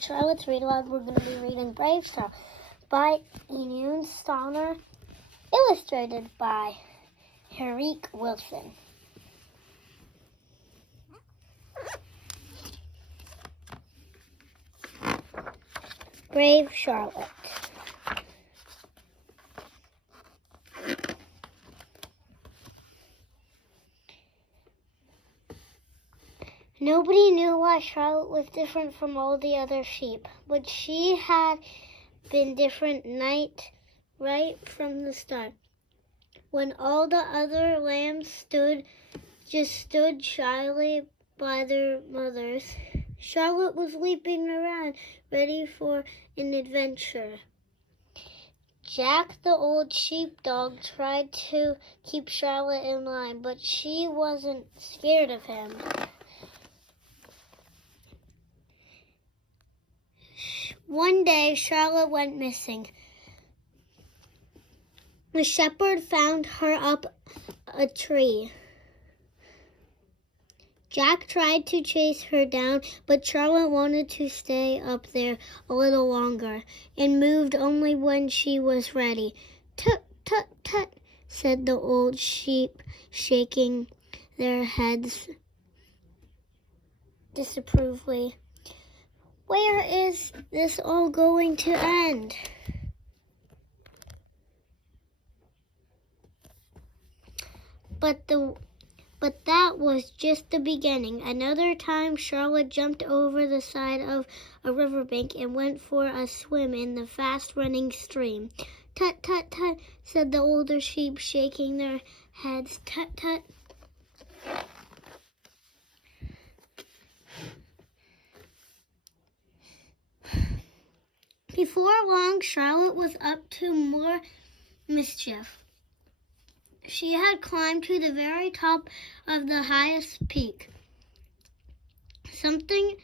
with Charlotte's Read Aloud. We're going to be reading Brave Star by Stohner, illustrated by Henrik Wilson. Brave Charlotte. Nobody knew why Charlotte was different from all the other sheep, but she had been different right from the start. When all the other lambs stood shyly by their mothers, Charlotte was leaping around, ready for an adventure. Jack, the old sheepdog, tried to keep Charlotte in line, but she wasn't scared of him. One day, Charlotte went missing. The shepherd found her up a tree. Jack tried to chase her down, but Charlotte wanted to stay up there a little longer and moved only when she was ready. Tut, tut, tut, said the old sheep, shaking their heads disapprovingly. Where is this all going to end? But that was just the beginning. Another time, Charlotte jumped over the side of a riverbank and went for a swim in the fast-running stream. Tut, tut, tut, said the older sheep, shaking their heads. Tut, tut. Before long, Charlotte was up to more mischief. She had climbed to the very top of the highest peak. Something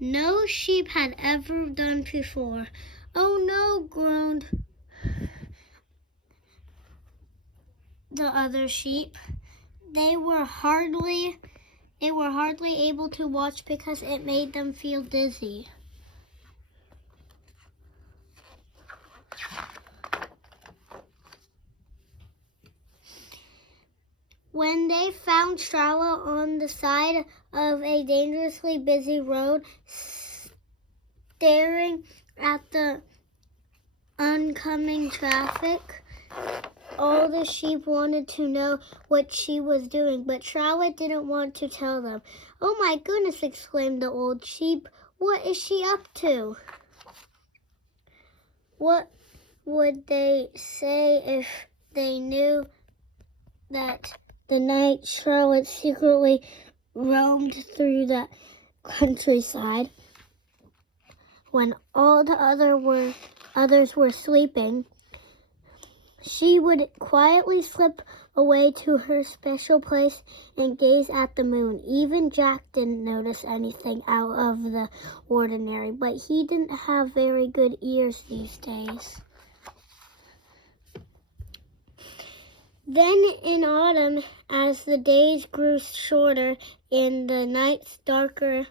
no sheep had ever done before. Oh no, groaned the other sheep. They were hardly able to watch because it made them feel dizzy. When they found Charlotte on the side of a dangerously busy road, staring at the oncoming traffic, all the sheep wanted to know what she was doing, but Charlotte didn't want to tell them. "Oh my goodness," exclaimed the old sheep. "What is she up to?" What would they say if they knew that the night Charlotte secretly roamed through the countryside when all the others were sleeping? She would quietly slip away to her special place and gaze at the moon. Even Jack didn't notice anything out of the ordinary, but he didn't have very good ears these days. Then in autumn, as the days grew shorter and the nights darker,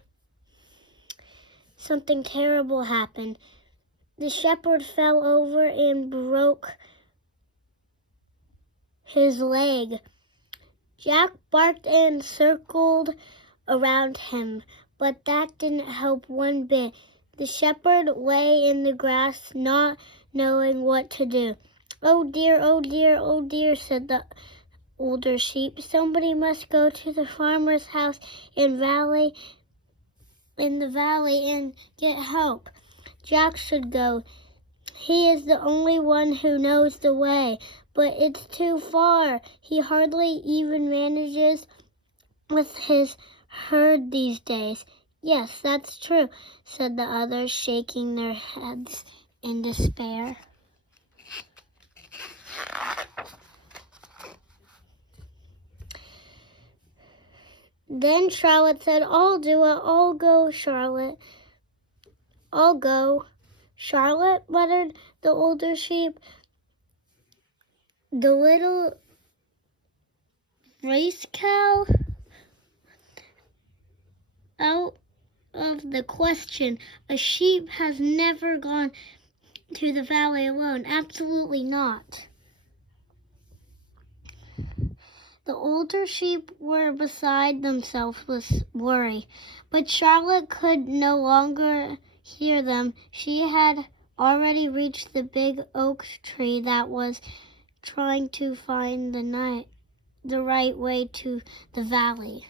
something terrible happened. The shepherd fell over and broke his leg. Jack barked and circled around him, but that didn't help one bit. The shepherd lay in the grass, not knowing what to do. "Oh dear, oh dear, oh dear," said the older sheep. "Somebody must go to the farmer's house in the valley and get help. Jack should go. He is the only one who knows the way, but it's too far. He hardly even manages with his herd these days." "Yes, that's true," said the others, shaking their heads in despair. Then Charlotte said, "I'll do it. I'll go, Charlotte." "I'll go." "Charlotte," muttered the older sheep. "The little race cow out of of the question. A sheep has never gone to the valley alone. Absolutely not. The older sheep were beside themselves with worry, but Charlotte could no longer hear them. She had already reached the big oak tree that was trying to find the right way to the valley.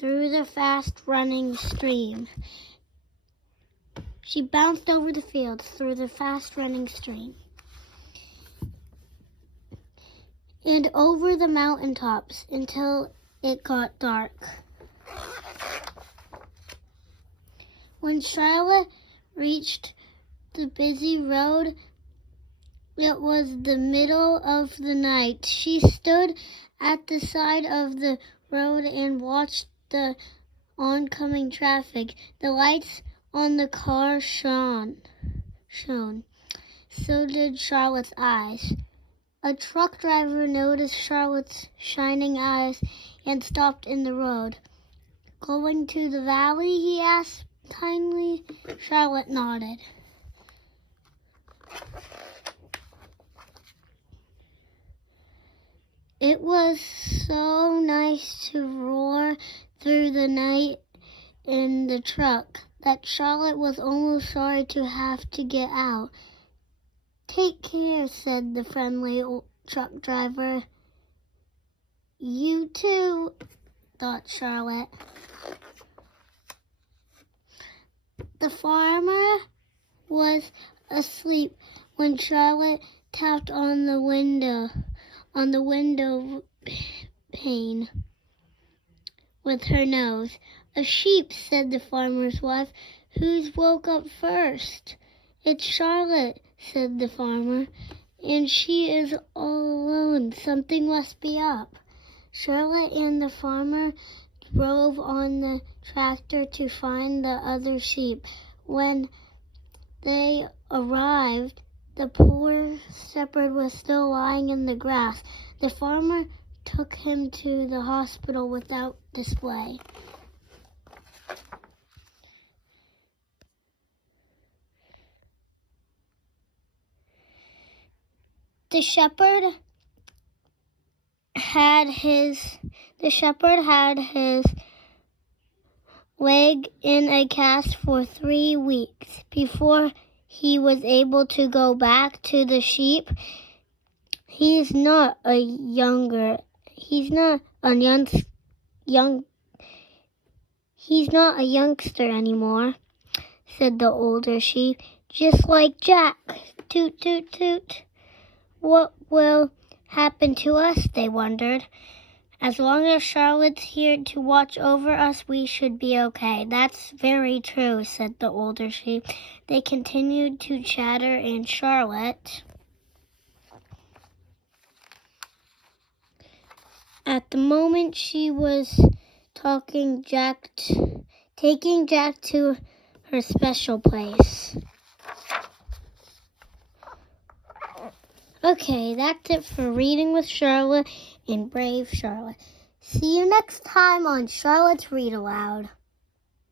Through the fast-running stream. She bounced over the fields through the fast-running stream and over the mountaintops until it got dark. When Charlotte reached the busy road, it was the middle of the night. She stood at the side of the road and watched the oncoming traffic. The lights on the car shone. So did Charlotte's eyes. A truck driver noticed Charlotte's shining eyes and stopped in the road. Going to the valley, he asked kindly. Charlotte nodded. It was so nice to roar through the night in the truck that Charlotte was almost sorry to have to get out. Take care, said the friendly old truck driver. You too, thought Charlotte. The farmer was asleep when Charlotte tapped on the window pane with her nose. A sheep, said the farmer's wife. Who's woke up first? It's Charlotte, said the farmer, and she is all alone. Something must be up. Charlotte and the farmer drove on the tractor to find the other sheep. When they arrived, the poor shepherd was still lying in the grass. The farmer took him to the hospital without delay. The shepherd had his leg in a cast for 3 weeks before he was able to go back to the sheep. He's not a youngster anymore, said the older sheep. Just like Jack. Toot, toot, toot. What will happen to us, they wondered. As long as Charlotte's here to watch over us, we should be okay. That's very true, said the older sheep. They continued to chatter, and Charlotte, at the moment she was taking Jack to her special place. Okay, that's it for Reading with Charlotte and Brave Charlotte. See you next time on Charlotte's Read Aloud.